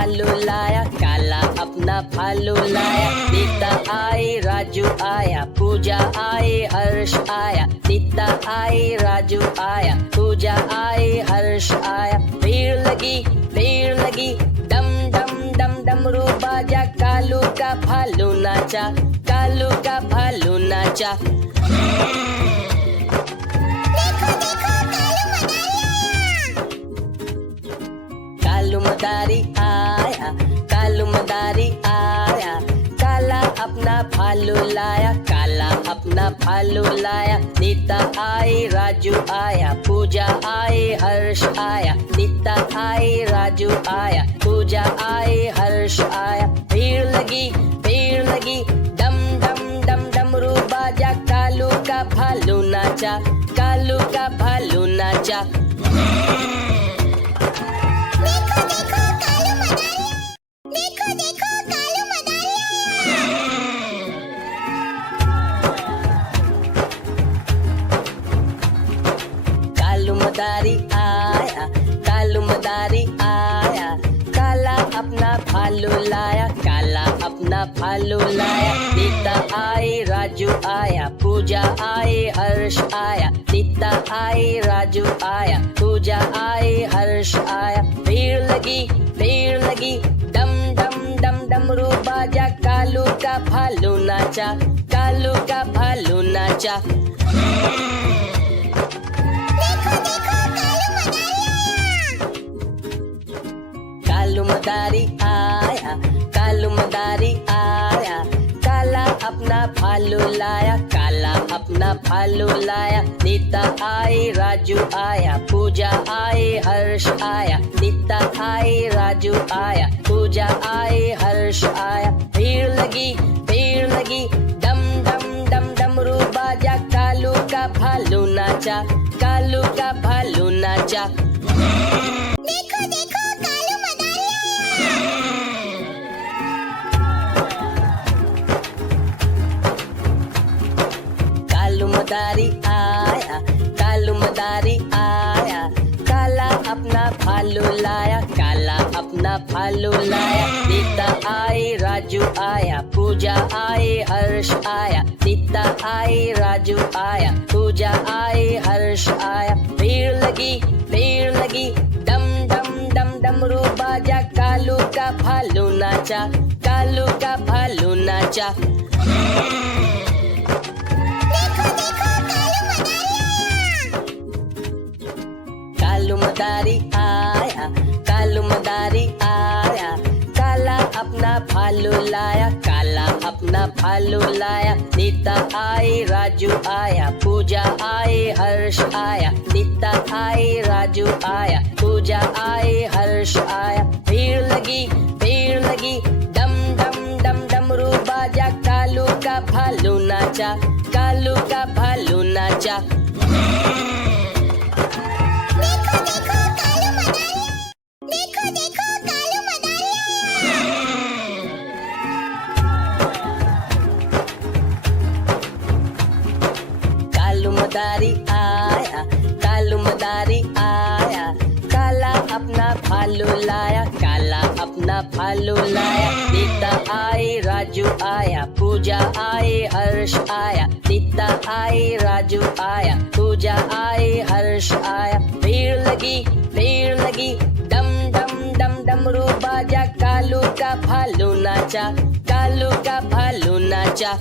भालू लाया, काला अपना भालू लाया। नीता आई, राजू आया, पूजा आई, हर्ष आया। नीता आई, राजू आया, पूजा आई, हर्ष आया। भीड़ लगी, डम डम डम डमरू बाजा। कालू का भालू नाचा, कालू का भालू नाचा। कालू मदारी आया, कालू मदारी आया। काला अपना भालू लाया, काला अपना भालू लाया। नीता आई, राजू आया, पूजा आई, हर्ष आया। नीता आई, राजू आया, पूजा आई, हर्ष आया। भीड़ लगी, डम डम डम डमरू बाजा। कालू का भालू नाचा, कालू का भालू नाचा। कालू मदारी आया, कालू मदारी आया। काला अपना भालू लाया, काला अपना भालू लाया। नीता आई, राजू आया, पूजा आई, हर्ष आया। नीता आई, राजू आया, पूजा आई, हर्ष आया। भीड़ लगी, डम डम डम डमरू बाजा। कालू का भालू नाचा, कालू का भालू नाचा। कालू मदारी आया, कालू मदारी आया। काला अपना भालू लाया, काला अपना भालू लाया। नीता आई, राजू आया, पूजा आई, हर्ष आया। नीता आई, राजू आया, पूजा आई, हर्ष आया। भीड़ लगी, डम डम डम डमरू बाजा। कालू का भालू नाचा, कालू का भालू नाचा। कालू मदारी आया, कालू मदारी आया। काला अपना भालू लाया, काला अपना भालू लाया। नीता आई, राजू आया, पूजा आई, हर्ष आया। नीता आई, राजू आया, पूजा आई, हर्ष आया। भीड़ लगी, डम डम डम डमरू बाजा। कालू का भालू नाचा, कालू का भालू नाचा। कालू मदारी आया, कालू मदारी आया। काला अपना भालू लाया, काला अपना भालू लाया। नीता आई, राजू आया, पूजा आई, हर्ष आया। नीता आई, राजू आया, पूजा आई, हर्ष आया। भीड़ लगी, डम डम डम डमरू बाजा। कालू का भालू नाचा, कालू का भालू नाचा। कालू मदारी आया, कालू मदारी आया। काला अपना भालू लाया, काला अपना भालू लाया। नीता आई, राजू आया, पूजा आई, हर्ष आया। नीता आई, राजू आया, पूजा आई, हर्ष आया। भीड़ लगी, डम डम डम डमरू बाजा। कालू का भालू नाचा, कालू का भालू नाचा।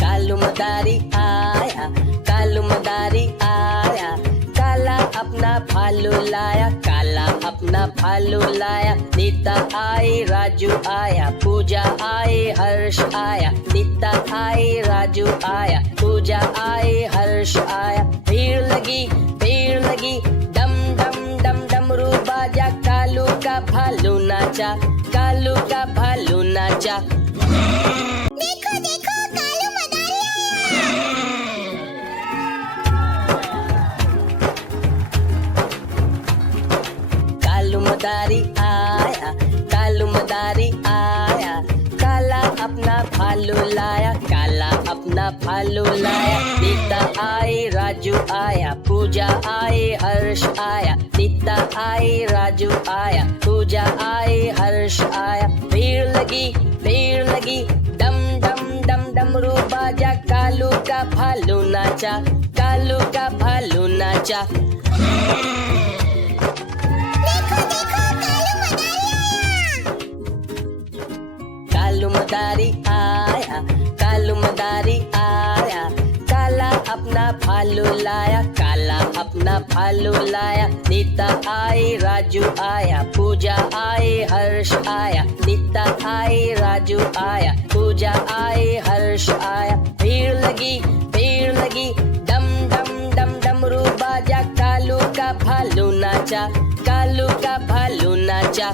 कालू मदारी आया, कालू मदारी आया। काला अपना भालू लाया, काला अपना भालू लाया। नीता आई, राजू आया, पूजा आई, हर्ष आया। नीता आई, राजू आया, पूजा आई, हर्ष आया। भीड़ लगी, डम डम डम डमरू बाजा। कालू का भालू नाचा, कालू का भालू नाचा। कालू मदारी आया, कालू मदारी आया। काला अपना भालू लाया, काला अपना भालू भालू लाया, नीता आई राजू आया, पूजा आई हर्ष आया, नीता आई राजू आया, पूजा आई हर्ष आया। भीड़ लगी, डम डम डम डमरू बाजा, कालू का भालू नाचा, कालू का भालू नाचा। कालू मदारी आया, कालू मदारी आया, काला अपना भालू लाया, काला अपना भालू लाया, नीता आई राजू आया, पूजा आई हर्ष आया, नीता आई राजू आया, पूजा आई हर्ष आया। भीड़ लगी, डम डम डम डमरू बाजा, कालू का भालू नाचा, कालू का भालू नाचा।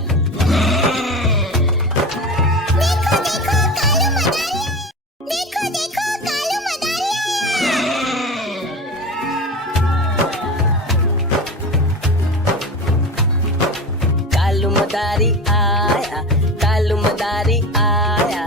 कालू मदारी आया, कालू मदारी आया,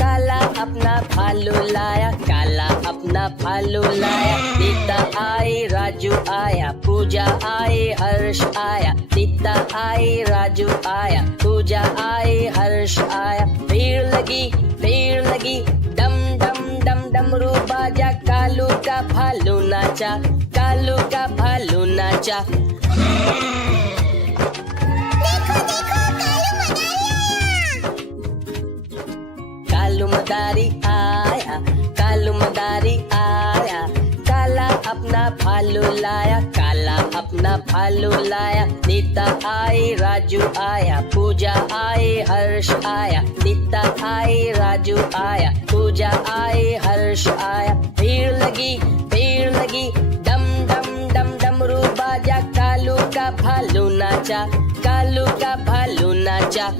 काला अपना भालू लाया, काला अपना भालू लाया, नीता आई राजू आया, पूजा आई हर्ष आया, नीता आई राजू आया, पूजा आई हर्ष आया। भीड़ लगी, डम डम डम डमरू बाजा, कालू का भालू नाचा, कालू का भालू नाचा। कालू मदारी आया, कालू मदारी आया, काला अपना भालू लाया, काला अपना भालू लाया, नीता आई राजू आया, पूजा आई हर्ष आया, नीता आई राजू आया, पूजा आई हर्ष आया। भीड़ लगी, डम डम डम डमरू बाजा, कालू का भालू नाचा, कालू का भालू नाचा।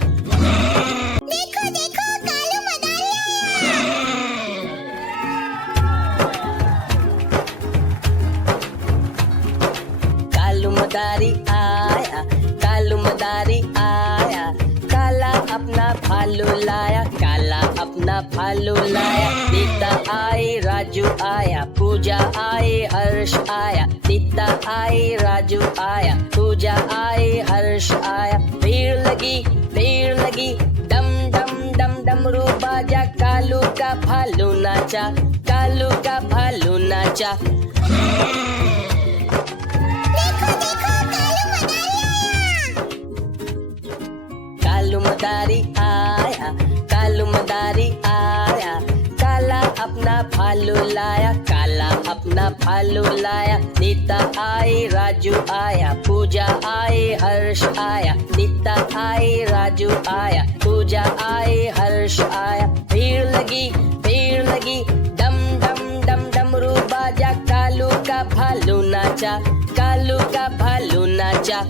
कालू मदारी आया, कालू मदारी आया, काला अपना भालू लाया, काला अपना भालू लाया, नीता आई राजू आया, पूजा आई हर्ष आया, नीता आई राजू आया, पूजा आई हर्ष आया। भीड़ लगी, डम डम डम डमरू बाजा, कालू का भालू नाचा, कालू का भालू नाचा। कालू मदारी आया, कालू मदारी आया, काला अपना भालू लाया, काला अपना भालू लाया, नीता आई राजू आया, पूजा आई हर्ष आया, नीता आई राजू आया, पूजा आई हर्ष आया। भीड़ लगी, डम डम डम डमरू बाजा, कालू का भालू नाचा, कालू का भालू नाचा।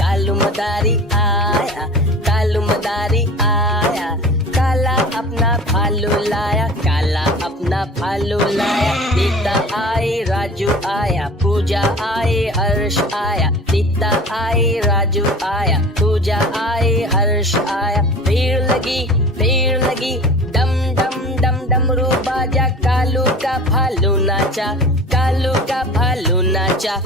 कालू मदारी आया, कालू मदारी आया, काला अपना भालू लाया, काला अपना भालू लाया, नीता आई राजू आया, पूजा आई हर्ष आया, नीता आई राजू आया, पूजा आई हर्ष आया। भीड़ लगी, डम डम डम डमरू बाजा, कालू का भालू नाचा, कालू का भालू नाचा।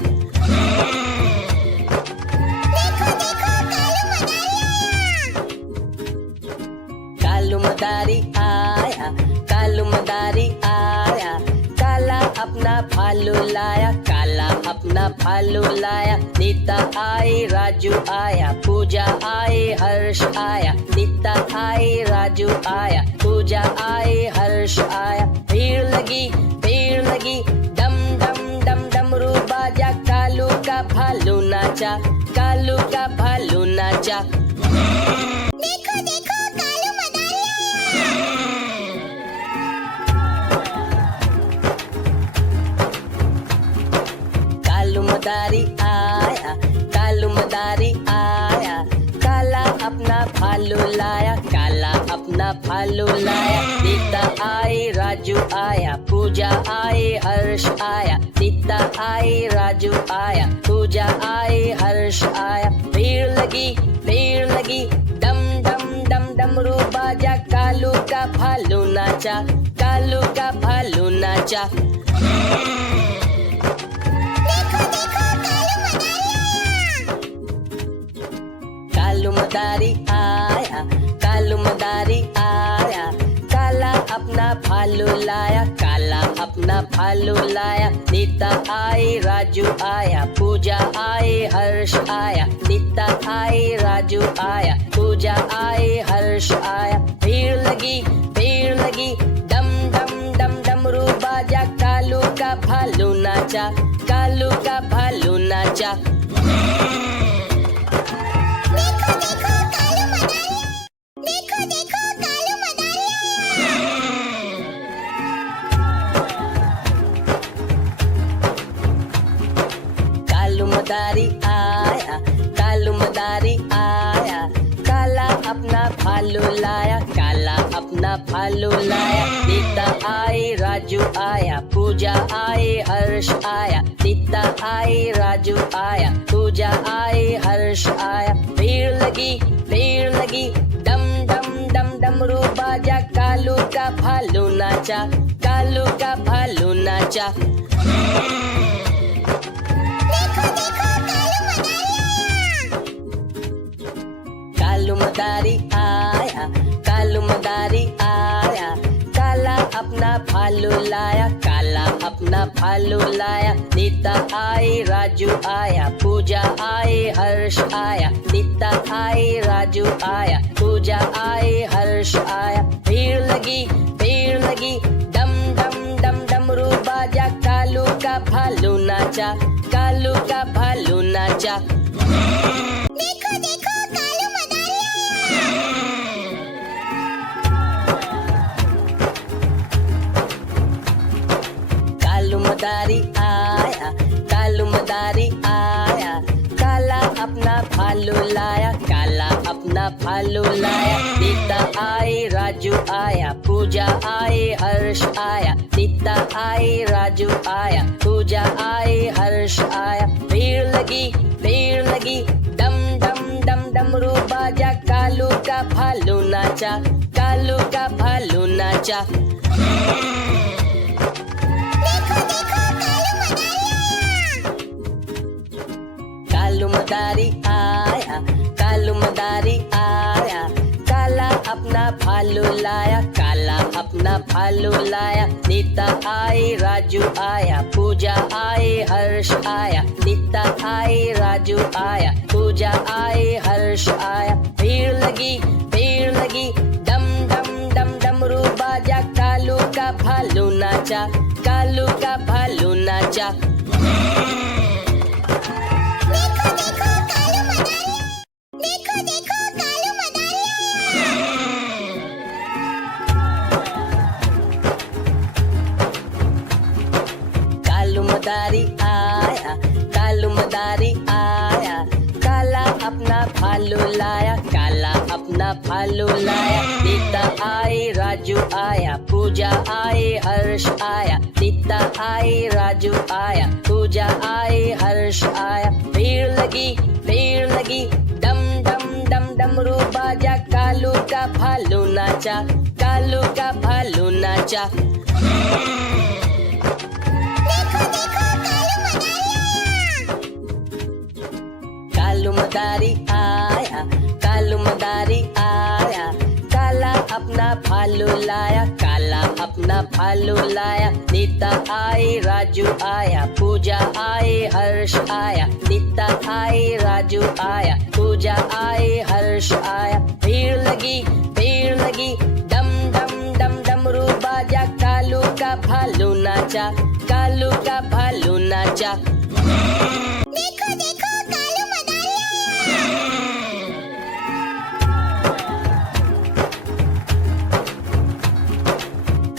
कालू मदारी आया, कालू मदारी आया, काला अपना भालू लाया, काला अपना भालू लाया, नीता आई राजू आया, पूजा आई हर्ष आया, नीता आई राजू आया, पूजा आई हर्ष आया। भीड़ लगी, डम डम डम डमरू बाजा, कालू का भालू नाचा, कालू का भालू नाचा। कालू मदारी आया, कालू मदारी आया, काला अपना भालू लाया, काला अपना अपना भालू लाया। नीता आई राजू आया, पूजा आई हर्ष आया। नीता आई राजू आया, पूजा आई हर्ष आया। भीड़ लगी डम डम डम डमरू बाजा। कालू का भालू नाचा, कालू का भालू नाचा। कालू मदारी आया, कालू मदारी आया। काला अपना भालू लाया, काला अपना भालू लाया। नीता आई राजू आया, पूजा आई हर्ष आया। नीता आई राजू आया, पूजा आई हर्ष आया। भीड़ लगी डम डम डम डमरू बाजा। कालू का भालू नाचा, कालू का भालू नाचा। कालू मदारी आया, कालू मदारी आया। काला अपना भालू लाया, काला अपना भालू लाया। नीता आई राजू आया, पूजा आई हर्ष आया। नीता आई राजू आया, पूजा आई हर्ष आया। भीड़ लगी डम डम डम डमरू बाजा। कालू का भालू नाचा, कालू का भालू नाचा। कालू मदारी आया, कालू मदारी आया। काला अपना भालू लाया, काला अपना भालू लाया। नीता आई राजू आया, पूजा आई हर्ष आया। नीता आई राजू आया, पूजा आई हर्ष आया। भीड़ लगी डम डम डम डमरू बाजा। कालू का भालू नाचा, कालू का भालू नाचा। कालू मदारी आया, कालू मदारी आया। काला अपना भालू लाया, काला अपना भालू लाया। नीता आई राजू आया, पूजा आई हर्ष आया। नीता आई राजू आया, पूजा आई हर्ष आया। भीड़ लगी डम डम डम डमरू बाजा। कालू का भालू नाचा, कालू का भालू नाचा। कालू मदारी आया, कालू मदारी आया। काला अपना भालू लाया, काला अपना भालू लाया। नीता आई राजू आया, पूजा आई हर्ष आया। नीता आई राजू आया, पूजा आई हर्ष आया। भीड़ लगी डम डम डम डमरू बाजा। कालू का भालू नाचा, कालू का भालू नाचा। कालू मदारी आया, कालू मदारी आया। काला अपना भालू लाया, काला अपना भालू लाया। नीता आई राजू आया, पूजा आई हर्ष आया। नीता आई राजू आया, पूजा आई हर्ष आया। भीड़ लगी डम डम डम डमरू बाजा। कालू का भालू नाचा, कालू का भालू नाचा। कालू मदारी आया, कालू मदारी आया। काला अपना भालू लाया, काला अपना भालू लाया। नीता आई राजू आया, पूजा आई हर्ष आया। नीता आई राजू आया, पूजा आई हर्ष आया। भीड़ लगी डम डम डम डमरू बाजा। कालू का भालू नाचा, कालू का भालू नाचा।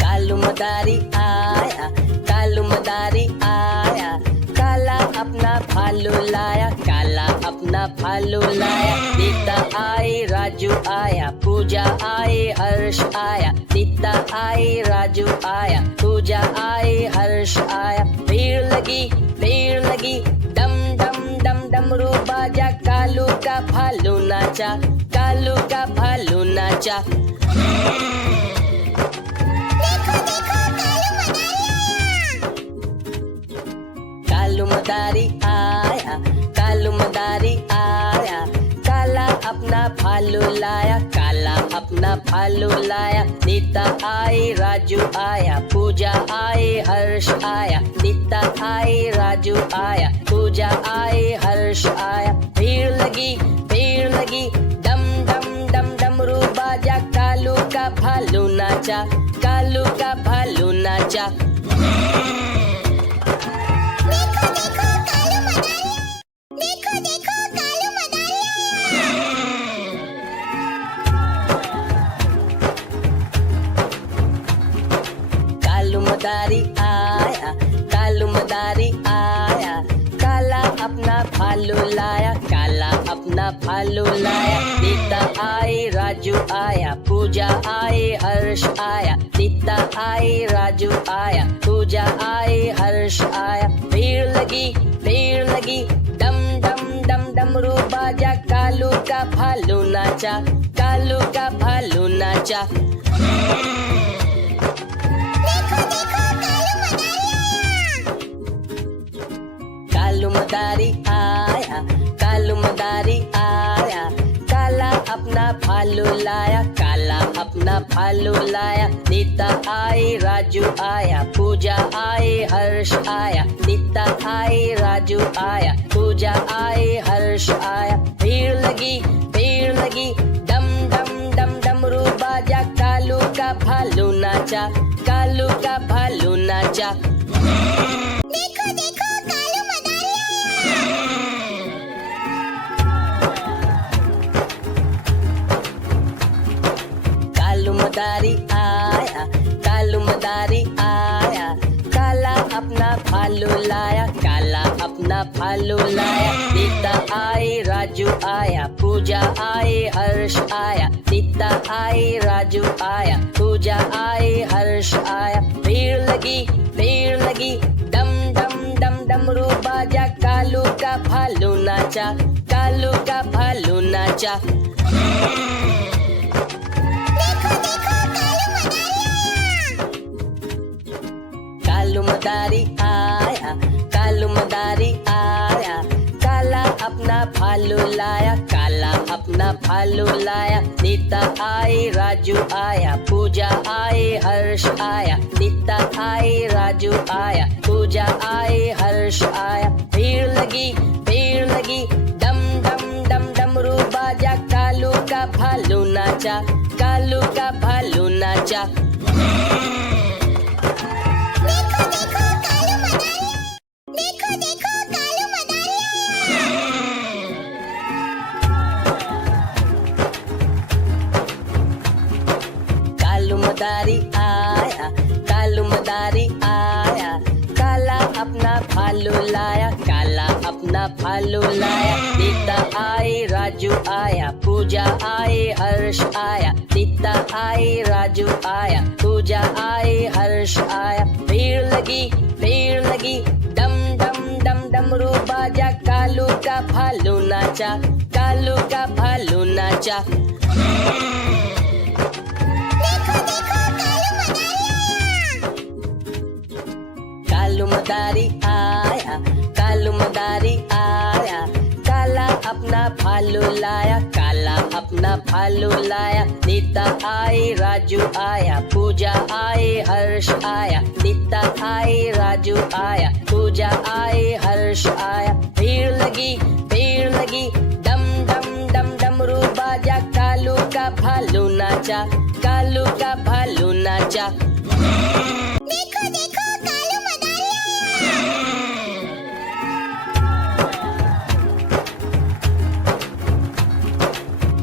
कालू मदारी आया, कालू मदारी आया। काला अपना भालू लाया, काला अपना भालू लाया, नीता आई राजू आया, पूजा आई हर्ष आया, नीता आई राजू आया, पूजा आई हर्ष आया। भीड़ लगी डम डम डम डमरू बाजा, कालू का भालू नाचा, कालू का भालू नाचा। कालू मदारी आया, कालू मदारी आया, काला अपना भालू लाया, काला अपना भालू लाया, नीता आई राजू आया, पूजा आई हर्ष आया, नीता आई राजू आया, पूजा आई हर्ष आया। भीड़ लगी डम डम डम डमरू बाजा, कालू का भालू नाचा, कालू का भालू नाचा। कालू मदारी आया, कालू मदारी आया, काला अपना भालू लाया, काला अपना भालू लाया, नीता आई राजू आया, पूजा आई हर्ष आया, नीता आई राजू आया, पूजा आई हर्ष आया। भीड़ लगी डम डम डम डमरू बाजा, कालू का भालू नाचा, कालू का भालू नाचा। कालू मदारी आया, कालू मदारी आया, काला अपना भालू लाया, काला अपना भालू लाया, नीता आई राजू आया, पूजा आई हर्ष आया, नीता आई राजू आया, पूजा आई हर्ष आया। भीड़ लगी डम डम डम डमरू बाजा, कालू का भालू नाचा, कालू का भालू नाचा। कालू मदारी आया, कालू मदारी आया, काला अपना भालू लाया, काला अपना भालू लाया, नीता आई राजू आया, पूजा आई हर्ष आया, नीता आई राजू आया, पूजा आई हर्ष आया। भीड़ लगी डम डम डम डमरू बाजा, कालू का भालू नाचा, कालू का भालू नाचा। कालू मदारी आया, कालू मदारी आया, काला अपना भालू लाया, काला अपना भालू लाया, नीता आई राजू आया, पूजा आई हर्ष आया, नीता आई राजू आया, पूजा आई हर्ष आया। भीड़ लगी डम डम डम डमरू बाजा, कालू का भालू नाचा, कालू का भालू नाचा। कालू मदारी आया, कालू मदारी आया, काला अपना भालू लाया, काला अपना भालू लाया, नीता आई राजू आया, पूजा आई हर्ष आया, नीता आई राजू आया, पूजा आई हर्ष आया। भीड़ लगी डम डम डम डमरू बाजा, कालू का भालू नाचा, कालू का भालू नाचा। कालू मदारी आया, कालू मदारी आया, काला अपना भालू लाया, काला अपना भालू लाया, नीता आई राजू आया, पूजा आई हर्ष आया, नीता आई राजू आया, पूजा आई हर्ष आया। भीड़ लगी डम डम डम डमरू बाजा, कालू का भालू नाचा, कालू का भालू नाचा।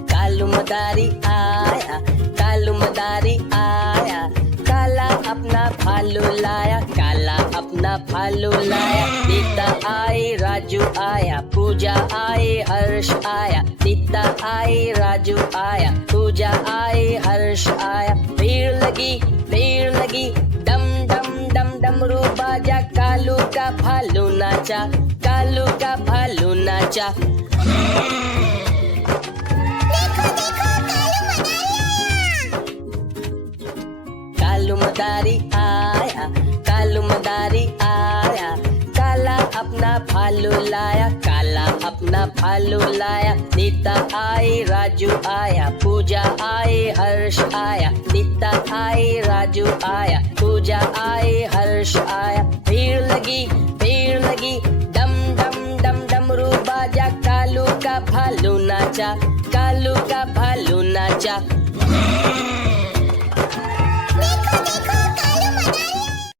कालू मदारी आया, कालू मदारी आया, काला अपना भालू लाया, काला अपना भालू लाया, नीता आई राजू आया, पूजा आई हर्ष हर्ष आया, नीता आई, राजू आया, पूजा आई, हर्ष आया। भीड़ लगी, डम डम डम डमरू बाजा, कालू का भालू नाचा, कालू का भालू नाचा। कालू मदारी आया, कालू मदारी आया, काला अपना भालू लाया, काला अपना भालू लाया। नीता आई, राजू आया, पूजा आई, हर्ष आया, नीता आई, राजू आया, पूजा आई, हर्ष आया। भीड़ लगी, डम डम डम डमरू बाजा, कालू का भालू नाचा, कालू का भालू नाचा।